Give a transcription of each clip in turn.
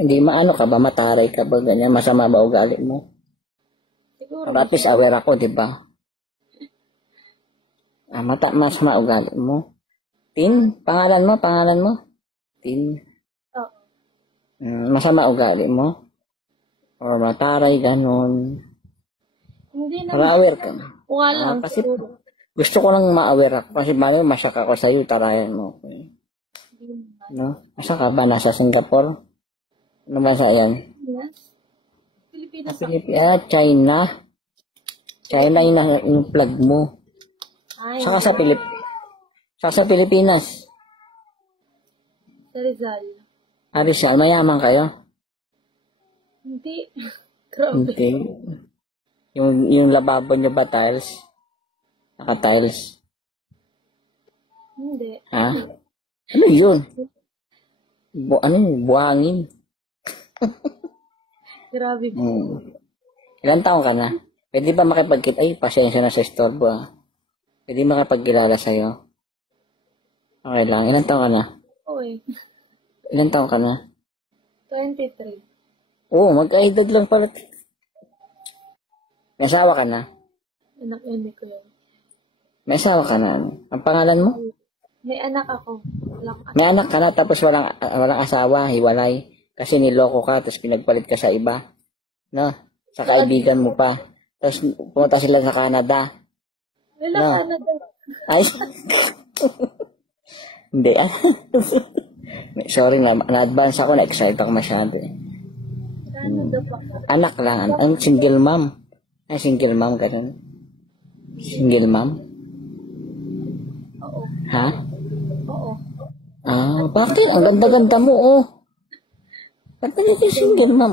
Hindi maano ka ba? Mataray ka ba? Ganyan, masama ba ugali mo? Siguro. At least aware ako, di ba? Masama ugali mo. Tin? Pangalan mo? Tin? Oo. Masama ugali mo? O mataray, ganun. Hindi na. Para aware ka. Wala lang. Kasi gusto ko lang ma-aware ako. Kasi bali, masak ako sa'yo, tarayan mo. Okay. No? Asa ka ba? Nasa Singapore? Ano ba sa yan? Pilipinas. China. China yung plug mo. Ay, Saka sa Pilipinas. sa Rizal. Rizal, mayaman kayo? Hindi. Grabe. Hindi. Yung lababo nyo ba tiles? Naka-tiles? Hindi. Ha? Ano yun? Buhangin. Grabe. Ilan taon ka na? Pwede ba makipagkita? Ay, pasensya na sa istorbo ah. Pwede makipagkilala sa'yo? Okay lang. Ilan taon ka na? Okay. Ilan taon ka na? 23. Oo, magkaedad lang pala. May asawa ka na? Anak hindi ko yun. May asawa ka na? Ang pangalan mo? May anak ako. May anak ka na tapos walang asawa, hiwalay. Kasi niloko ka, tapos pinagpalit ka sa iba. No? Sa kaibigan mo pa. Tapos pumunta sila sa Canada. Wala No. Canada. Ay! Hindi ah. Sorry na-advance ako, na-excite ako masyado eh. Canada pa. Anak lang. I'm single mom. Ay, single mom ka rin. Single mom? Oo. Ha? Oo. Bakit? Ang ganda-ganda mo, oh. Ba't nagiging single mom?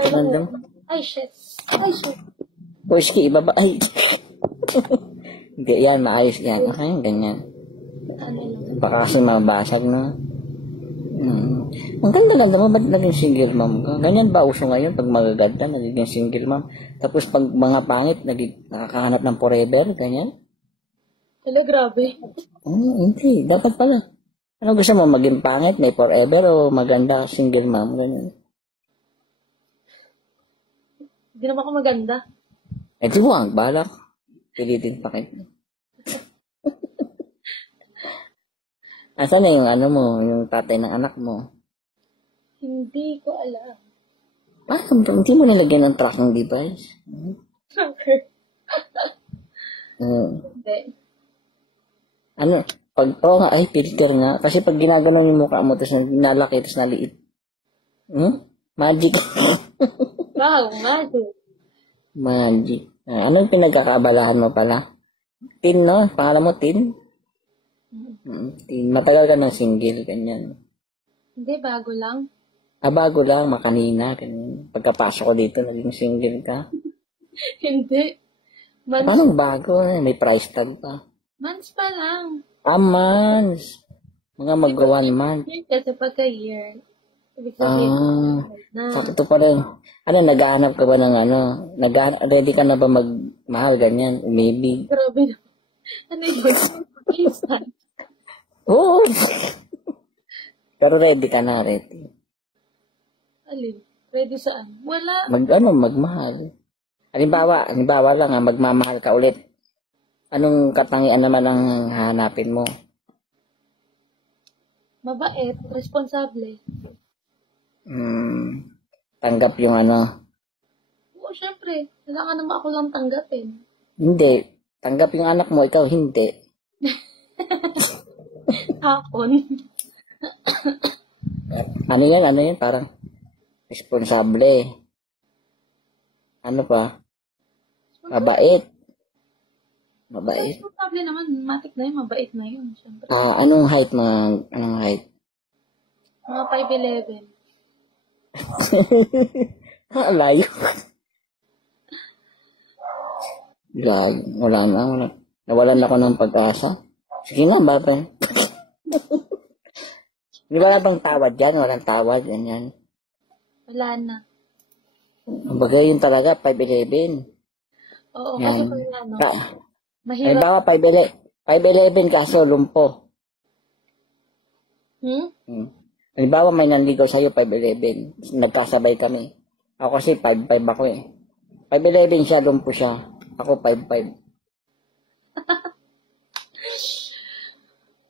Ganda mo. Ay, shit. Ay, shit. Boyski, ibaba. Ay. Hindi, yan. Maayos yan. Okay, ganyan. Ano lang. Baka kasi mabasag na. Ang ganda-ganda mo, ba't naging single mom ka? Ganyan ba uso ngayon? Pag magaganda, nagiging single mom. Tapos pag mga pangit, nakakahanap ng forever, ganyan? Hello, grabe. Hindi. Dapat pala. Ano gusto mo? Maging pangit, may forever, o maganda, single mom, ganyan? Hindi naman ako maganda. Di wag, balak. Pilitin pa kayo. Asan na yung ano mo, yung tatay ng anak mo? Hindi ko alam. Hindi mo nilagyan ng tracking device? Tracker. Hindi. Ano? Nga, ay, filter nga. Kasi pag ginaganon yung mukha mo, tapos nalaki, tapos naliit. Magic. Wow, magic. Magic. Anong pinagkakaabalahan mo pala? Tin, no? Pangalan mo, Tin? Tin. Matagal ka ng single, ganyan. Hindi, bago lang. Bago lang, makanina, ganyan. Pagkapasok ko dito, naging single ka. Hindi. Paano bago? May price tag pa. Months pa lang. Months. Mga mag-1 month. Kasi pagka-year. Ibig sabihin. Sakto pa rin. Naghahanap ka ba ng ready ka na ba magmahal, ganyan? Maybe. Grabe na. Ano yun? Instant. Oo. Pero ready ka na, ready. Alin? Ready saan? Wala. Magmahal. Halimbawa lang, magmamahal ka ulit. Anong katangian naman ang hahanapin mo? Mabait, responsable. Tanggap yung Oo, syempre. Kailangan naman ako lang tanggapin. Hindi. Tanggap yung anak mo, ikaw hindi. Hapon. Ano yan? Parang responsable. Ano pa? Mabait. Responsable naman. Matik na yun. Mabait na yun. Syempre. Anong height mo? Anong height? Mga 5'11". Layo. Wala na. Nawalan ako ng pag-asa. Sige na, bata. Di ba bang tawad yan? Walang tawad. Yan. Wala na. Bagay yun talaga, 5'11". Oo, kasi pag mahirap. Halimbawa, 5'11", kaso lumpo. Halimbawa, may nanligaw sa'yo, 5'11". Nagkasabay kami. Ako kasi 5'5" ako eh. 5'11" siya, lumpo siya. Ako 5'5".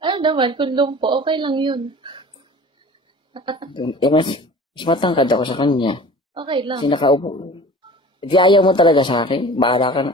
Ayun naman, kung lumpo, okay lang yun. Mas matangkad ako sa kanya. Okay lang. Kasi nakaupo. Di ayaw mo talaga sa akin. Bahala ka na.